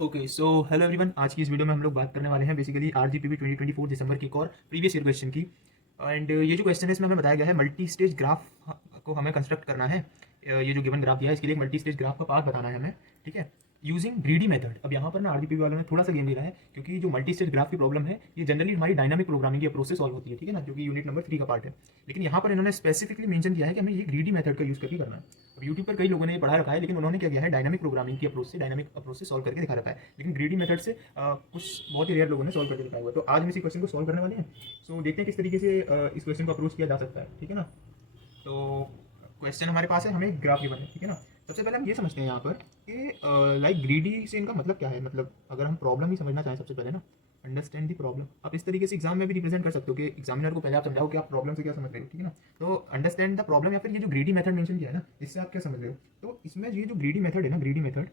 Okay so hello everyone, आज की इस वीडियो में हम लोग बात करने वाले हैं बेसिकली आरजीपीवी 2024 दिसंबर की एक और प्रीवियस ईयर क्वेश्चन की। एंड ये जो क्वेश्चन है इसमें हमें बताया गया है मल्टी स्टेज ग्राफ को हमें कंस्ट्रक्ट करना है। ये जो गिवन ग्राफ दिया है इसके लिए एक मल्टी स्टेज ग्राफ का पाथ बताना है हमें, ठीक है, यूजिंग ग्रीडी मेथड। अब यहाँ पर ना आरजीपीवी वालों ने थोड़ा सा गेम लिया है, क्योंकि जो मल्टी स्टेज ग्राफ की प्रॉब्लम है ये जनरली हमारी डायनामिक प्रोग्रामिंग की अप्रोच से सॉल्व होती है, ठीक है ना, जो कि यूनिट नंबर 3 का पार्ट है। लेकिन यहाँ पर इन्होंने स्पेसिफिकली मेंशन किया है कि हमें ये ग्रीडी मेथड का यूज़ करके करना है। अब यूट्यूब पर कई लोगों ने ये पढ़ा रखा है, लेकिन उन्होंने क्या किया है, डायनामिक प्रोग्रामिंग की अप्रोच से सॉल्व करके दिखा रखा है। लेकिन ग्रीडी मेथड से कुछ बहुत ही रेयर लोगों ने सॉल्व करके दिखाया हुआ है। तो आज हम इसी क्वेश्चन को सॉल्व करने वाले हैं। सो देखते हैं किस तरीके से इस क्वेश्चन को अप्रोच किया जा सकता है, ठीक है ना। तो क्वेश्चन हमारे पास है, हमें ग्राफ गिवन है, ठीक है ना। सबसे पहले हम ये समझते हैं यहाँ पर कि लाइक ग्रीडी से इनका मतलब क्या है। मतलब अगर हम प्रॉब्लम ही समझना चाहें सबसे पहले ना, अंडरस्टैंड दी प्रॉब्लम। आप इस तरीके से एग्जाम में भी रिप्रेजेंट कर सकते हो कि एग्जामिनर को पहले आप समझाओ कि आप प्रॉब्लम से क्या समझ रहे हो, ठीक है ना। तो अंडरस्टैंड द प्रॉब्लम, या फिर ये जो ग्रीडी मेथड मेंशन किया है ना, इससे आप क्या समझ रहे हो। तो इसमें ये जो ग्रीडी मेथड है ना, ग्रीडी मेथड,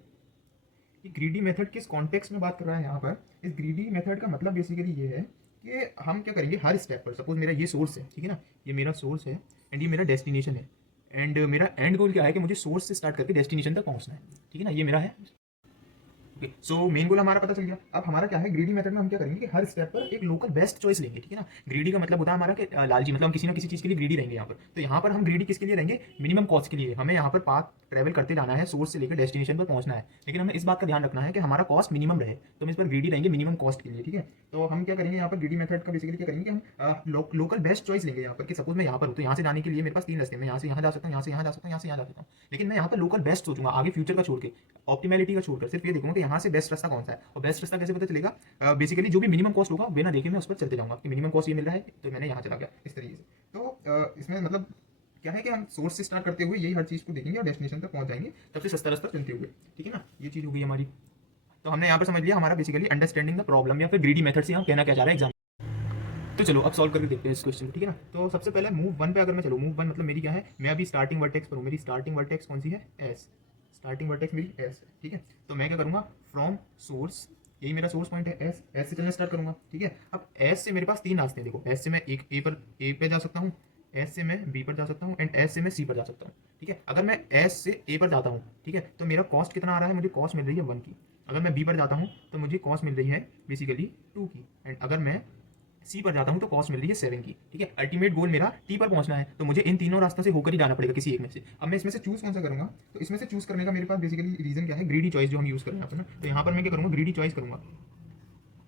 ये ग्रीडी मेथड किस कॉन्टेक्स्ट में बात कर रहा है यहाँ पर। इस ग्रीडी मेथड का मतलब बेसिकली ये है कि हम क्या करेंगे, हर स्टेप पर, सपोज मेरा ये सोर्स है, ठीक है ना, ये मेरा सोर्स है एंड ये मेरा डेस्टिनेशन है। एंड मेरा एंड गोल क्या है कि मुझे सोर्स से स्टार्ट करके डेस्टिनेशन तक पहुंचना है, ठीक है ना, ये मेरा है। ओके सो मेन गोल हमारा पता चल गया। अब हमारा क्या है, ग्रीडी मेथड में हम क्या करेंगे कि हर स्टेप पर एक लोकल बेस्ट चॉइस लेंगे, ठीक है ना। ग्रीडी का मतलब होता है हमारा कि लालची, मतलब हम किसी ना किसी चीज़ के लिए ग्रीडी रहेंगे यहाँ पर। तो यहाँ पर हम ग्रीडी किसके लिए रहेंगे, मिनिमम कॉस्ट के लिए। हमें यहाँ पर पाथ ट्रैवल करते जाना है, सोर्स से लेकर डेस्टिनेशन पर पहुंचना है, लेकिन हमें इस बात का ध्यान रखना है कि हमारा कॉस्ट मिनिमम रहे। तो हम इस पर ग्रीडी रहेंगे मिनिमम कॉस्ट के लिए, ठीक है। तो हम क्या करेंगे यहाँ पर, ग्रीडी मेथड का बेसिकली क्या करेंगे कि हम लोकल बेस्ट चॉइस लेंगे यहाँ पर। कि सपोज मैं यहाँ पर हूँ, तो यहाँ से जाने के लिए मेरे पास 3 रास्ते हैं, मैं यहाँ से यहाँ जा सकता हूँ, यहाँ से यहाँ जा सकता हूँ, यहाँ से यहाँ जा सकता हूँ। लेकिन मैं यहाँ पर लोकल बेस्ट सोचूंगा, आगे फ्यूचर का छोड़ के, ऑप्टिमैलिटी का छोड़कर सिर्फ ये देखूंगा कि यहाँ से बेस्ट रास्ता कौन सा है। और बेस्ट रास्ता कैसे पता चलेगा, बेसिकली जो भी मिनिमम कॉस्ट होगा बिना देखे मैं उस पर चलते जाऊंगा कि मिनिमम कॉस्ट ये मिल रहा है तो मैंने यहाँ चला गया, इस तरीके से। तो इसमें मतलब क्या है कि हम सोर्स से स्टार्ट करते हुए यही हर चीज़ को देखेंगे और डेस्टिनेशन तक पहुंच जाएंगे सबसे सस्ता रास्ता चुनते हुए, ठीक है ना। ये चीज़ हो गई हमारी। तो हमने यहाँ पर समझ लिया हमारा बेसिकली अंडरस्टैंडिंग द प्रॉब्लम, या फिर ग्रीडी मेथड से हम कहना क्या चाह रहे हैं एग्जाम। तो चलो अब सॉल्व करके देखते हैं इस क्वेश्चन, ठीक है ना। तो सबसे पहले मूव वन पे अगर मैं चलूँ, मूव वन मतलब मेरी क्या है, मैं अभी स्टार्टिंग वर्टेक्स पर हूँ। मेरी स्टार्टिंग वर्टेक्स कौन सी है, एस। स्टार्टिंग वर्टेक्स मेरी एस है, ठीक है। तो मैं क्या करूँगा, फ्रॉम सोर्स, यही मेरा सोर्स पॉइंट है एस, एस से चलना स्टार्ट करूँगा, ठीक है। अब एस से मेरे पास 3 रास्ते हैं, देखो। एस से मैं एक ए पे जा सकता हूँ, एस से मैं बी पर जा सकता हूँ एंड एस से मैं सी पर जा सकता हूँ, ठीक है। अगर मैं एस से ए पर जाता हूँ, ठीक है, तो मेरा कॉस्ट कितना आ रहा है, मुझे कॉस्ट मिल रही है 1 की। अगर मैं बी पर जाता हूँ तो मुझे कॉस्ट मिल रही है बेसिकली 2 की। एंड अगर मैं सी पर जाता हूँ तो कॉस्ट मिल रही है 7 की, ठीक है। अल्टीमेट गोल मेरा टी पर पहुंचना है, तो मुझे इन तीनों रास्तों से होकर ही जाना पड़ेगा किसी एक में से। अब मैं इसमें से चूज कौन सा करूंगा, तो इसमें से चूज करने का मेरे पास बेसिकली रीजन क्या है, ग्रीडी चॉइस जो हम यूज कर रहे हैं यहाँ पर ना। तो यहाँ पर मैं क्या करूँगा, ग्रीडी चॉइस करूंगा।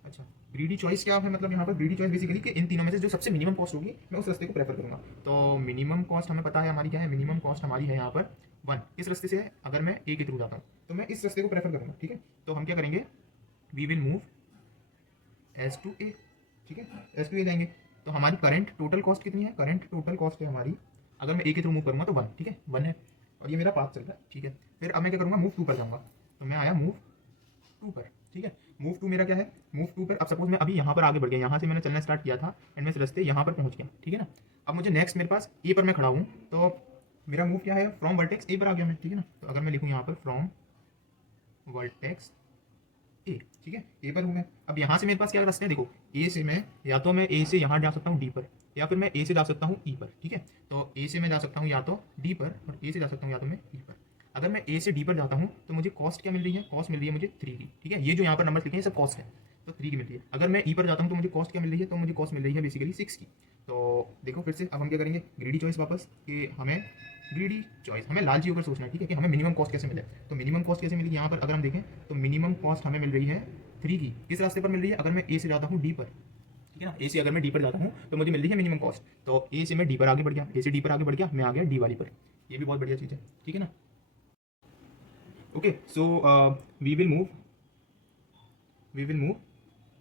अच्छा, ग्रीडी चॉइस क्या है, मतलब यहाँ पर ग्रीडी चॉइस बेसिकली कि इन तीनों में से जो सबसे मिनिमम कॉस्ट होगी मैं उस रास्ते को प्रेफर करूंगा। तो मिनिमम कॉस्ट हमें पता है हमारी क्या है, मिनिमम कॉस्ट हमारी है यहाँ पर 1। इस रास्ते से है, अगर मैं ए के थ्रू जाता हूँ तो मैं इस रास्ते को प्रेफर करूंगा, ठीक है। तो हम क्या करेंगे, we will move S to A, ठीक है, एस टू ए जाएंगे। तो हमारी करंट टोटल कॉस्ट कितनी है, करंट टोटल कॉस्ट है हमारी, अगर मैं ए के थ्रू मूव करूँगा तो 1, ठीक है, 1 है। और ये मेरा पाथ चल रहा है, ठीक है। फिर अब मैं क्या करूँगा, मूव 2 पर जाऊँगा। तो मैं आया मूव 2 पर, ठीक है। मूव 2 मेरा क्या है, मूव 2 पर अब सपोज मैं अभी यहाँ पर आगे बढ़ गया, यहाँ से मैंने चलना स्टार्ट किया था एंड मैं इस रास्ते यहाँ पर पहुँच गया, ठीक है ना। अब मुझे नेक्स्ट मेरे पास ए पर मैं खड़ा हूँ, तो मेरा मूव क्या है, फ्रॉम वर्टेक्स ए पर आ गया मैं, ठीक है ना। तो अगर मैं लिखूँ यहाँ पर फ्रॉम वर्टेक्स ए, ठीक है, ए पर हूँ मैं। अब यहाँ से मेरे पास क्या रास्ते हैं, देखो, ए से मैं या तो मैं ए से यहाँ जा सकता हूँ डी पर, या फिर मैं ए से जा सकता हूँ ई पर, ठीक है। तो ए से मैं जा सकता हूँ या तो डी पर, और ए से जा सकता हूँ या तो मैं ई पर। अगर मैं ए से डी पर जाता हूँ तो मुझे कॉस्ट क्या मिल रही है, कॉस्ट मिल रही है मुझे 3 की, ठीक है। ये जो यहाँ पर नंबर लिखे हैं सब कॉस्ट है, तो 3 की मिल रही है। अगर मैं ई पर जाता हूँ तो मुझे कॉस्ट क्या मिल रही है, तो मुझे कॉस्ट मिल रही है बेसिकली 6 की। तो देखो फिर से अब हम क्या करेंगे, ग्रीडी चॉइस वापस, कि हमें ग्रीडी चॉइस, हमें लालची होकर सोचना है, ठीक है, कि हमें मिनिमम कॉस्ट कैसे मिले। तो मिनिमम कॉस्ट कैसे मिलेगी, यहाँ पर अगर हम देखें तो मिनिमम कॉस्ट हमें मिल रही है 3 की। किस रास्ते पर मिल रही है, अगर मैं ए से जाता हूँ डी पर, ठीक है ना, ए से अगर मैं डी पर जाता हूँ तो मुझे मिल रही है मिनिमम कॉस्ट। तो ए से मैं डी पर आगे बढ़ गया, ए से डी पर आगे बढ़ गया, मैं आ गया डी वाली पर। ये भी बहुत बढ़िया चीज़ है, ठीक है ना। Okay so we will move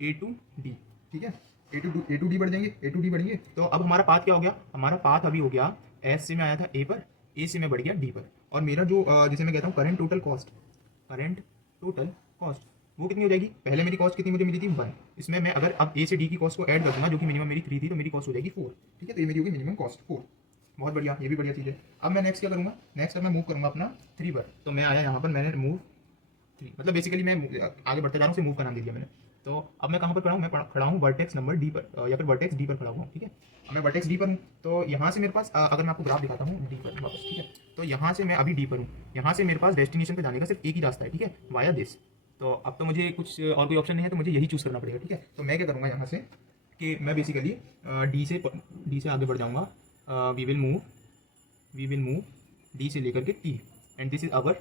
a to d, ठीक है, ए टू डी बढ़ जाएंगे, ए टू डी बढ़ेंगे। तो अब हमारा पाथ क्या हो गया, हमारा पाथ अभी हो गया, एस से मैं आया था ए पर, ए से मैं बढ़ गया डी पर। और मेरा जो जिसे मैं कहता हूँ current total cost, current total cost वो कितनी हो जाएगी, पहले मेरी कॉस्ट कितनी मुझे मिली थी 1, इसमें मैं अगर अब ए से डी की कॉस्ट को ऐड कर दूंगा जो कि मिनिमम मेरी 3 थी, तो मेरी कॉस्ट हो जाएगी 4, ठीक है। तो ये मेरी होगी मिनिमम कॉस्ट 4, बहुत बढ़िया, ये भी बढ़िया चीज़ है। अब मैं नेक्स्ट क्या करूँगा, नेक्स्ट अब मैं मूव करूँगा अपना 3 पर। तो मैं आया यहाँ पर, मैंने मूव 3, मतलब बेसिकली मैं आगे बढ़ते जा रहा हूँ, मूव का नाम दे दिया मैंने। तो अब मैं कहाँ पर खड़ा हूँ, मैं खड़ा हूँ वर्टेक्स नंबर डी पर, या फिर वर्टेक्स डी पर खड़ा हुआ हूँ, ठीक है। अब मैं वर्टेक्स डी पर हूँ, तो यहाँ से मेरे पास अगर मैं आपको ग्राफ दिखाता हूँ डी पर वापस, ठीक है। तो यहाँ से मैं अभी डी पर हूँ, यहाँ से मेरे पास डेस्टिनेशन पे जाने का सिर्फ एक ही रास्ता है, ठीक है, वाया दिस, तो अब तो मुझे कुछ और कोई ऑप्शन नहीं है, तो मुझे यही चूज़ करना पड़ेगा। ठीक है, तो मैं क्या करूँगा यहाँ से कि मैं बेसिकली डी से आगे बढ़ जाऊँगा। वी विल मूव डी से लेकर के T, and this is our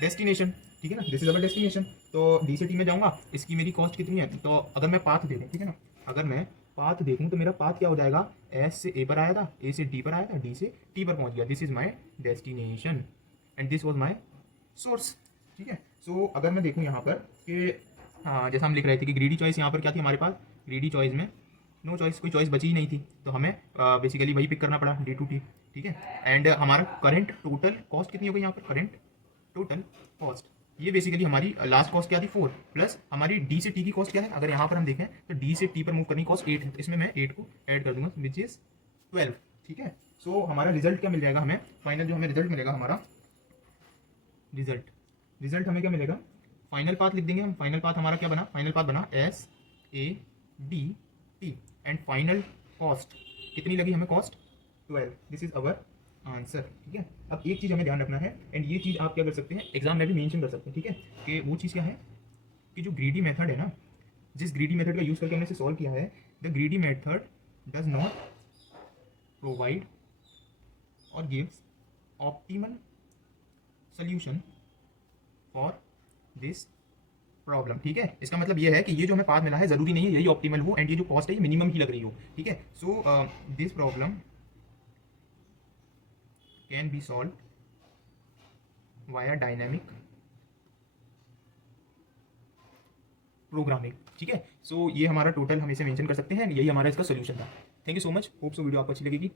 destination. ठीक है ना, दिस इज अवर डेस्टिनेशन। तो डी से टी में जाऊँगा, इसकी मेरी कॉस्ट कितनी है, तो अगर मैं पाथ देखूँ, ठीक है ना, अगर मैं पाथ देखूँ तो मेरा पाथ क्या हो जाएगा, एस से ए पर आया था, ए से डी पर आया था, डी से टी पर पहुँच गया। This is my destination and this was my source. ठीक है, सो अगर मैं देखूँ यहाँ पर कि हाँ, जैसा हम लिख रहे थे कि ग्रीडी चॉइस यहाँ पर क्या थी हमारे पास, ग्रीडी चॉइस में नो चॉइस, कोई चॉइस बची ही नहीं थी, तो हमें बेसिकली वही पिक करना पड़ा, डी टू टी। ठीक है, एंड हमारा करंट टोटल कॉस्ट कितनी हो गई यहाँ पर, करंट टोटल कॉस्ट, ये बेसिकली हमारी लास्ट कॉस्ट क्या थी 4, प्लस हमारी डी से टी की कॉस्ट क्या है, अगर यहाँ पर हम देखें तो डी से टी पर मूव करने की कॉस्ट 8 है, तो इसमें मैं 8 को ऐड कर दूंगा विच इज 12। ठीक है, सो हमारा रिजल्ट क्या मिल जाएगा हमें, फाइनल जो हमें रिजल्ट मिलेगा हमारा, रिजल्ट हमें क्या मिलेगा, फाइनल पाथ लिख देंगे हम। फाइनल पाथ हमारा क्या बना, फाइनल पाथ बना S A D T, and final cost कितनी लगी हमें, cost 12। This is our answer. ठीक है, अब एक चीज़ हमें ध्यान रखना है, एंड ये चीज़ आप क्या कर सकते हैं, एग्जाम में भी मेंशन कर सकते हैं। ठीक है, कि वो चीज़ क्या है कि जो ग्रीडी मेथड है ना, जिस ग्रीडी मेथड का यूज़ करके हमने इसे सॉल्व किया है, the greedy method does not provide और gives optimal solution for this problem. ठीक है, इसका मतलब ये है कि ये जो हमें पाथ मिला है ज़रूरी नहीं है यही ऑप्टिमल हो, एंड ये जो कॉस्ट है ये मिनिमम ही लग रही हो। ठीक है, so this problem can be solve via dynamic programming. ठीक है, सो ये हमारा टोटल हम इसे मेंशन कर सकते हैं, यही हमारा इसका सोल्यूशन था। Thank you so much, hope so video आपको अच्छी लगेगी।